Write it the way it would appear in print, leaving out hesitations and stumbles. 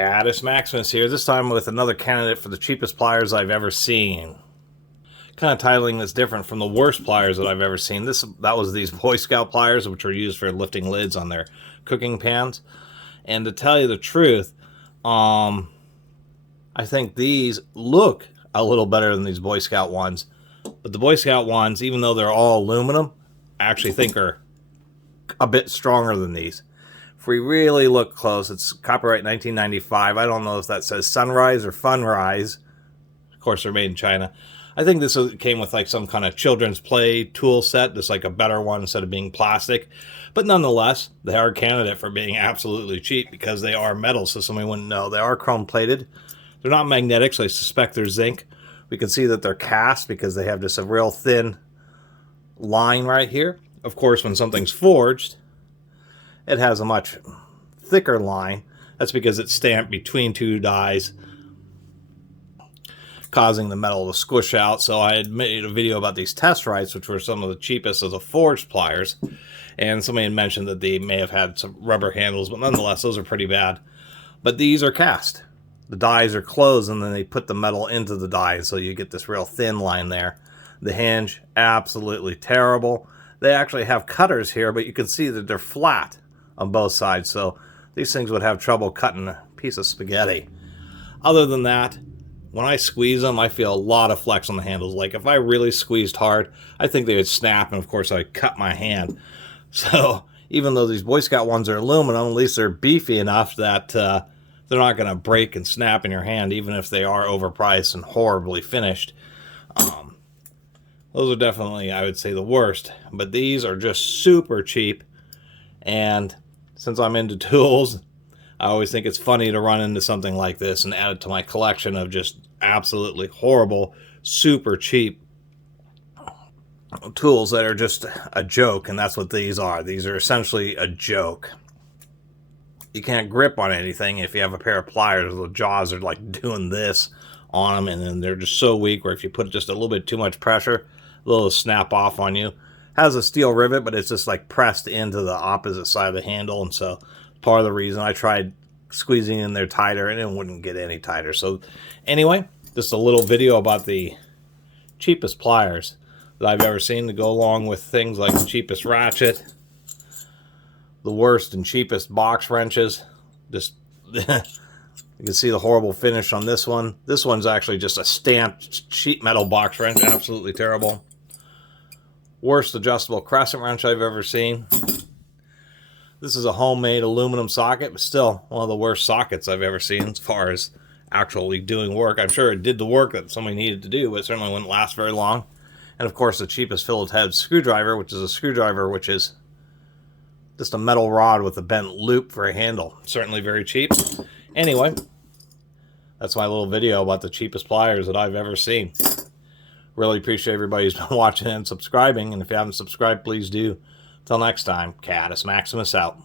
Catus Maximus here, this time with another candidate for the cheapest pliers I've ever seen. Kind of titling this different from the worst pliers that I've ever seen. That was these Boy Scout pliers, which are used for lifting lids on their cooking pans. And to tell you the truth, I think these look a little better than these Boy Scout ones. But the Boy Scout ones, even though they're all aluminum, I actually think are a bit stronger than these. If we really look close, it's copyright 1995. I don't know if that says Sunrise or Funrise. Of course, they're made in China. I think this came with like some kind of children's play tool set. This like a better one instead of being plastic. But nonetheless, they are a candidate for being absolutely cheap because they are metal, so somebody wouldn't know. They are chrome plated. They're not magnetic, so I suspect they're zinc. We can see that they're cast because they have just a real thin line right here. Of course, when something's forged, it has a much thicker line. That's because it's stamped between two dies, causing the metal to squish out. So I had made a video about these test rights, which were some of the cheapest of the forged pliers. And somebody had mentioned that they may have had some rubber handles, but nonetheless, those are pretty bad. But these are cast. The dies are closed, and then they put the metal into the dies, so you get this real thin line there. The hinge, absolutely terrible. They actually have cutters here, but you can see that they're flat on both sides, so these things would have trouble cutting a piece of spaghetti. Other than that, when I squeeze them, I feel a lot of flex on the handles. Like if I really squeezed hard, I think they would snap, and of course I'd cut my hand. So even though these Boy Scout ones are aluminum, at least they're beefy enough that they're not going to break and snap in your hand, even if they are overpriced and horribly finished. Those are definitely, I would say, the worst. But these are just super cheap. And since I'm into tools, I always think it's funny to run into something like this and add it to my collection of just absolutely horrible, super cheap tools that are just a joke. And that's what these are. These are essentially a joke. You can't grip on anything if you have a pair of pliers. The jaws are like doing this on them, and then they're just so weak where if you put just a little bit too much pressure, they'll snap off on you. Has a steel rivet, but it's just like pressed into the opposite side of the handle, and so part of the reason I tried squeezing in there tighter and it wouldn't get any tighter. So anyway, just a little video about the cheapest pliers that I've ever seen to go along with things like the cheapest ratchet, the worst and cheapest box wrenches. Just you can see the horrible finish on this one. This one's actually just a stamped sheet metal box wrench, absolutely terrible. Worst adjustable crescent wrench I've ever seen. This is a homemade aluminum socket, but still one of the worst sockets I've ever seen as far as actually doing work. I'm sure it did the work that somebody needed to do, but it certainly wouldn't last very long. And of course, the cheapest Phillips head screwdriver, which is a screwdriver which is just a metal rod with a bent loop for a handle. Certainly very cheap. Anyway, that's my little video about the cheapest pliers that I've ever seen. Really appreciate everybody who's been watching and subscribing, and if you haven't subscribed, please do. Till next time, Catus Maximus out.